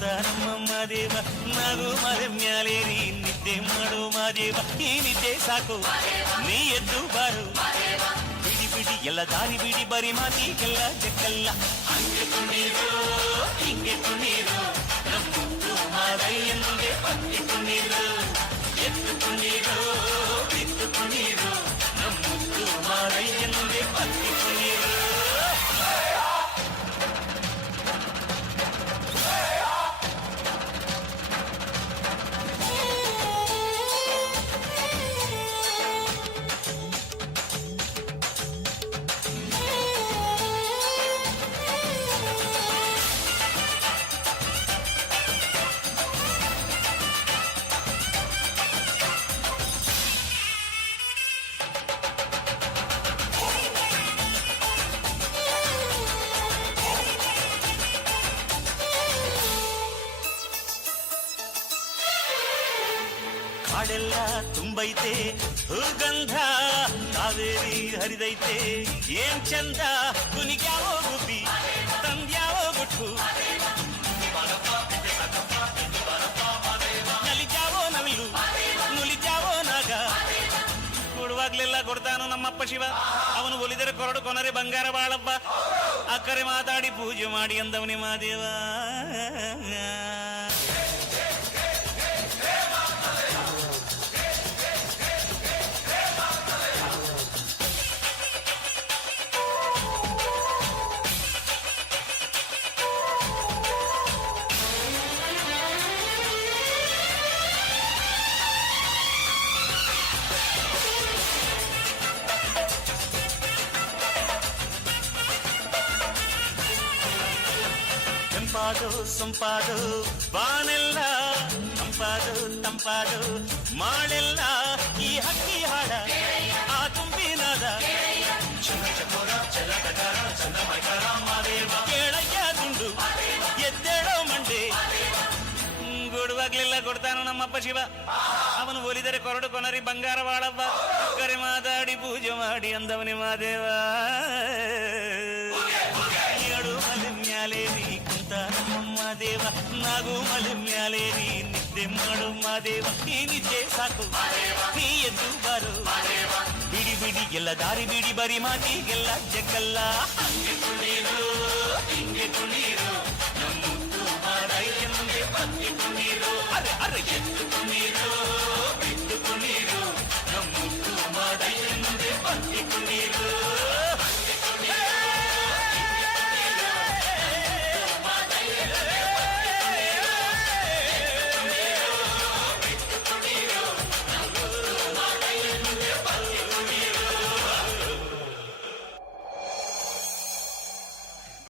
ಕುಂತ ನಮ್ಮ ಮಾದೇವ ನಾವು ಮಲೆ ಮ್ಯಾಲೇರಿ ನಿದ್ದೆ ಮಾಡೋ ಮಾದೇವ ಈ ನಿದ್ದೆ ಸಾಕು ನೀ ಎದ್ದು ಬಾರು ಬಿಡಿ ಬಿಡಿ ಎಲ್ಲ ದಾರಿ ಬಿಡಿ ಬರಿ ಮಾತಿಗೆಲ್ಲ ಜಕ್ಕಲ್ಲ ಹಂಗೆ ಕುಣೀರು ಹಿಂಗೆ ಕುಣೀರು ನಮ್ಮುತ್ತು ಮಾದಯ್ಯನಿಗೆ ಪತ್ತಿ ಕುಣೀರು ಎದ್ದು ಕುಣೀರು ಬಿದ್ದು ಕುಣೀರು ನಮ್ಮುತ್ತು ಮಾದಯ್ಯನಿಗೆ ಪತ್ತಿ ಕುಣೀರು ಕಾಡೆಲ್ಲ ತುಂಬೈತೆ ಹೂಗಂಧ ಕಾವೇರಿ ಹರಿದೈತೆ ಏನ್ ಚಂದ ಕುನಿಗ್ಯಾವೋ ಗುಬ್ಬಿ ತಂದ್ಯಾವೋ ಗುಟ್ಟು ನಲಿಜಾವೋ ನವಿಲು ನುಲಿಜಾವೋ ನಾಗ ಕೊಡುವಾಗ್ಲೆಲ್ಲ ಕೊಡ್ತಾನು ನಮ್ಮಪ್ಪ ಶಿವ ಅವನು ಒಲಿದರೆ ಕೊರಡು ಕೊನರೆ ಬಂಗಾರ ಬಾಳಪ್ಪ ಅಕ್ಕರೆ ಮಾತಾಡಿ ಪೂಜೆ ಮಾಡಿ ಅಂದವನೇ ಮಾದೇವ ತಂಪಾದು ಸೊಂಪಾದು ಬಾನೆಲ್ಲ ತಂಪಾದು ತಂಪಾದು ಮಾಳೆಲ್ಲ ಈ ಹಕ್ಕಿ ಹಾಡ ಆ ತುಂಬಿನಾದ ಕೇಳಯ್ಯ ದುಂಡು ಎದ್ದೇಳೋ ಮಂಡೆ ಕೊಡುವಾಗ್ಲೆಲ್ಲ ಕೊಡ್ತಾನು ನಮ್ಮಪ್ಪ ಶಿವ ಅವನು ಒಲಿದರೆ ಕೊರಡು ಕೊನರಿ ಬಂಗಾರ ಬಾಳವ್ವ ಕರೆ ಮಾತಾಡಿ ಪೂಜೆ ಮಾಡಿ ಅಂದವನೇ ಮಾದೇವ ಏಳು ಮಲೆ ಮ್ಯಾಲೇರಿ ಕುಂತ ನಮ್ಮ ದೇವ ನಾವು ಮಲೆ ಮ್ಯಾಲೇರಿ ನಿದ್ದೆ ಮಾಡು ಮಾದೇವ ಈ ನಿದ್ದೆ ಸಾಕು ನೀ ಎದ್ದು ಬಾರು ಬಿಡಿ ಬಿಡಿ ಎಲ್ಲ ದಾರಿ ಬಿಡಿ ಬರಿ ಮಾತಿಗೆಲ್ಲ ಜಕ್ಕಲ್ಲ ಹಂಗೆ ಕುಣೀರು ಹಿಂಗೆ ಕುಣೀರು ನಮ್ಮುತ್ತು ಮಾದಯ್ಯನಿಗೆ ಪತ್ತಿ ಕುಣೀರು ಅರೆ ಅರೆ